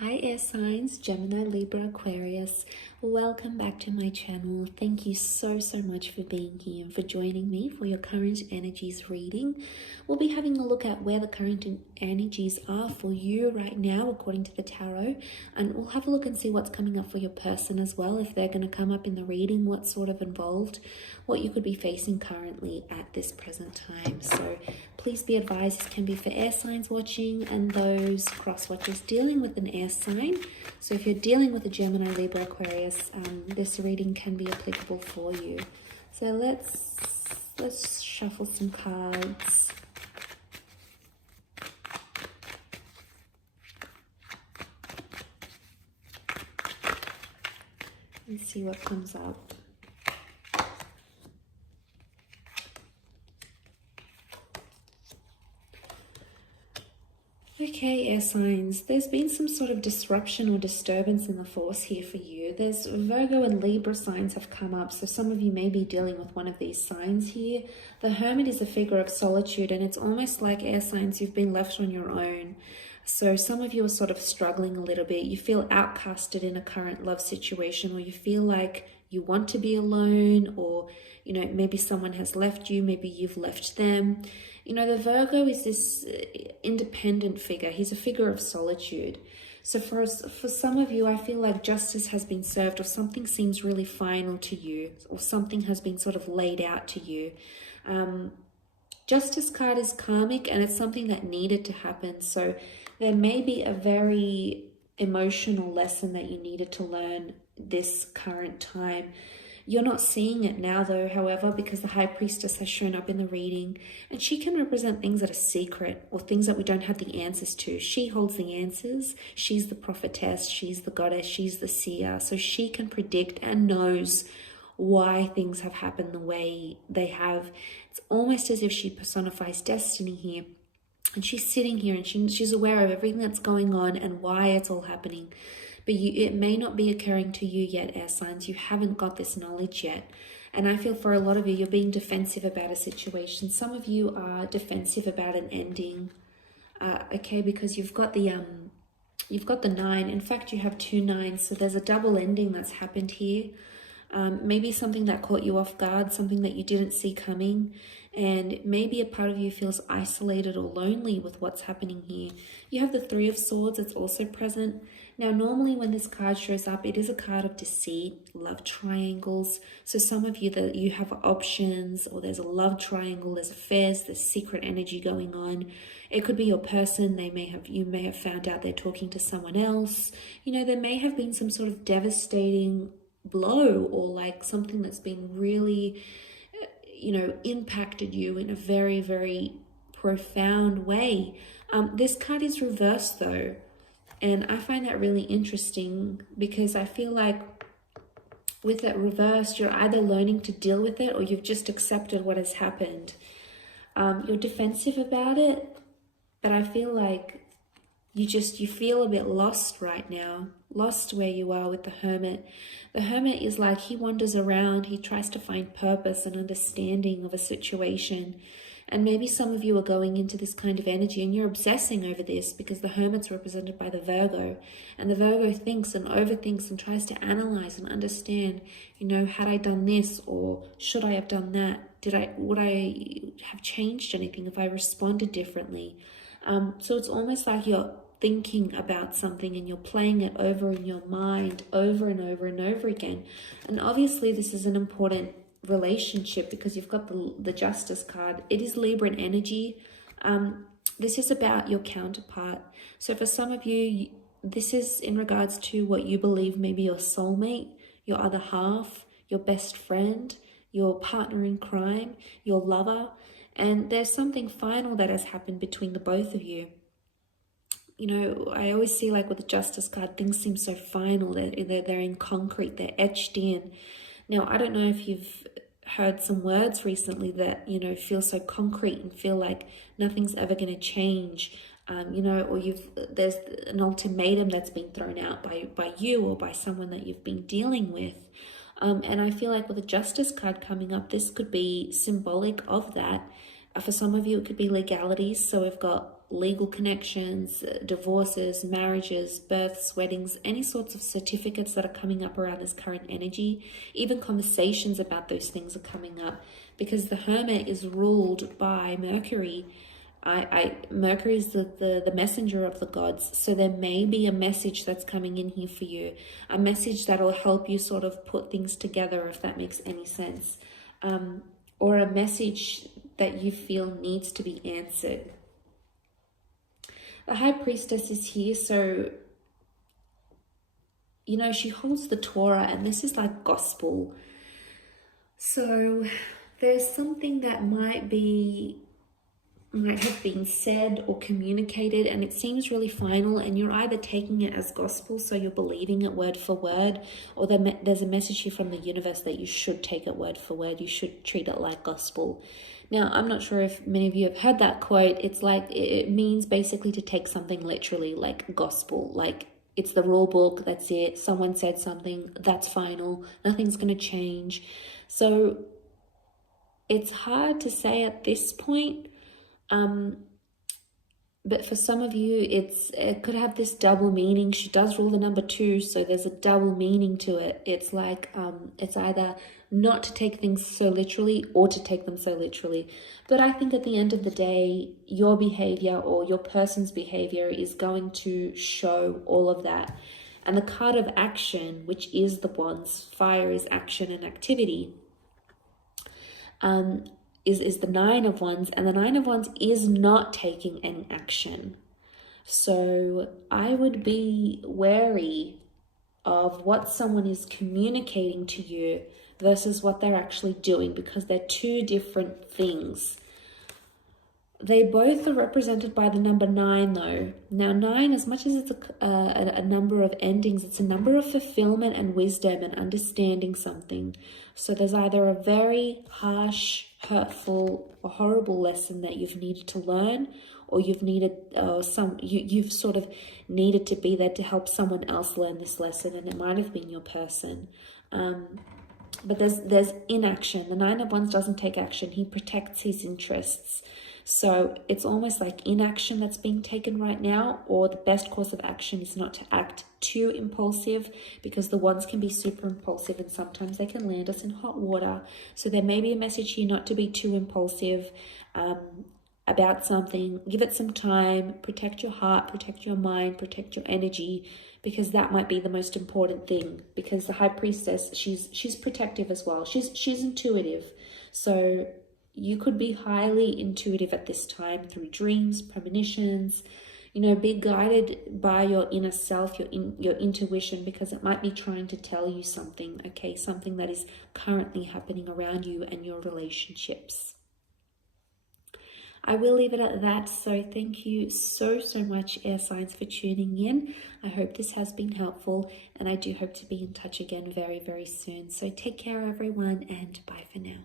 Hi air signs, Gemini, Libra, Aquarius. Welcome back to my channel. Thank you so much for being here and for joining me for your current energies reading. We'll be having a look at where the current energies are for you right now according to the tarot, and we'll have a look and see what's coming up for your person as well, if they're going to come up in the reading, what's sort of involved, what you could be facing currently at this present time. So please be advised, this can be for air signs watching and those cross watchers dealing with an air sign. So if you're dealing with a Gemini, Libra, Aquarius, this reading can be applicable for you. So let's shuffle some cards. And see what comes up. Okay, air signs, there's been some sort of disruption or disturbance in the force here for you. There's Virgo and Libra signs have come up, so some of you may be dealing with one of these signs here. The Hermit is a figure of solitude, and it's almost like air signs, you've been left on your own. So some of you are sort of struggling a little bit. You feel outcasted in a current love situation, or you feel like you want to be alone, or maybe someone has left you, maybe you've left them. The Virgo is this independent figure. He's a figure of solitude. So for some of you, I feel like justice has been served, or something seems really final to you, or something has been sort of laid out to you. Justice card is karmic, and it's something that needed to happen. So there may be a very emotional lesson that you needed to learn this current time. You're not seeing it now though, however, because the High Priestess has shown up in the reading, and she can represent things that are secret or things that we don't have the answers to. She holds the answers. She's the prophetess, she's the goddess, she's the seer. So she can predict and knows why things have happened the way they have. It's almost as if she personifies destiny here. And she's sitting here and she's aware of everything that's going on and why it's all happening. But it may not be occurring to you yet, air signs. You haven't got this knowledge yet. And I feel for a lot of you, you're being defensive about a situation. Some of you are defensive about an ending, okay, because you've got the 9. In fact, you have 2 9s, so there's a double ending that's happened here. Maybe something that caught you off guard, something that you didn't see coming, and maybe a part of you feels isolated or lonely with what's happening here. You have the 3 of Swords, it's also present. Now, normally when this card shows up, it is a card of deceit, love triangles. So some of you, that you have options, or there's a love triangle, there's affairs, there's secret energy going on. It could be your person. You may have found out they're talking to someone else. There may have been some sort of devastating blow, or like something that's been really impacted you in a very, very profound way. This card is reversed though, and I find that really interesting, because I feel like with it reversed, you're either learning to deal with it, or you've just accepted what has happened. You're defensive about it, but I feel like you feel a bit lost right now, lost where you are with the Hermit. The Hermit is like, he wanders around, he tries to find purpose and understanding of a situation. And maybe some of you are going into this kind of energy and you're obsessing over this, because the Hermit's represented by the Virgo. And the Virgo thinks and overthinks and tries to analyze and understand, had I done this, or should I have done that? Would I have changed anything if I responded differently? So it's almost like you're thinking about something and you're playing it over in your mind over and over and over again. And obviously this is an important relationship, because you've got the Justice card. It is Libran energy. This is about your counterpart. So for some of you, this is in regards to what you believe maybe your soulmate, your other half, your best friend, your partner in crime, your lover. And there's something final that has happened between the both of you. I always see, like with the Justice card, things seem so final. They're in concrete, they're etched in. Now, I don't know if you've heard some words recently that, feel so concrete and feel like nothing's ever going to change. Or there's an ultimatum that's been thrown out by you or by someone that you've been dealing with. And I feel like with the Justice card coming up, this could be symbolic of that. For some of you, it could be legalities. So we've got legal connections, divorces, marriages, births, weddings, any sorts of certificates that are coming up around this current energy. Even conversations about those things are coming up, because the Hermit is ruled by Mercury. Mercury is the messenger of the gods, so there may be a message that's coming in here for you, a message that will help you sort of put things together, if that makes any sense, or a message that you feel needs to be answered. The High Priestess is here, so you know, she holds the Torah, and this is like gospel. So there's something that might have been said or communicated, and it seems really final, and you're either taking it as gospel, so you're believing it word for word, or there's a message here from the universe that you should take it word for word. You should treat it like gospel. Now, I'm not sure if many of you have heard that quote. It's like, it means basically to take something literally, like gospel, like it's the rule book, that's it. Someone said something, that's final, nothing's going to change. So it's hard to say at this point. But for some of you, it could have this double meaning. She does rule the number 2, so there's a double meaning to it. It's like, it's either not to take things so literally or to take them so literally. But I think at the end of the day, your behavior or your person's behavior is going to show all of that. And the card of action, which is the Wands, fire is action and activity, is the Nine of Wands, and the Nine of Wands is not taking any action. So I would be wary of what someone is communicating to you versus what they're actually doing, because they're two different things. They both are represented by the number 9 though. Now 9, as much as it's a number of endings, it's a number of fulfillment and wisdom and understanding something. So there's either a very harsh, hurtful, or horrible lesson that you've needed to learn, or you've needed you've sort of needed to be there to help someone else learn this lesson, and it might have been your person. But there's inaction. The Nine of Wands doesn't take action. He protects his interests. So it's almost like inaction that's being taken right now, or the best course of action is not to act too impulsive, because the Wands can be super impulsive and sometimes they can land us in hot water. So there may be a message here not to be too impulsive about something. Give it some time, protect your heart, protect your mind, protect your energy, because that might be the most important thing. Because the High Priestess, she's protective as well. She's intuitive. So you could be highly intuitive at this time through dreams, premonitions. You know, be guided by your inner self, your intuition, because it might be trying to tell you something, okay? Something that is currently happening around you and your relationships. I will leave it at that. So thank you so much, air signs, for tuning in. I hope this has been helpful, and I do hope to be in touch again very, very soon. So take care, everyone, and bye for now.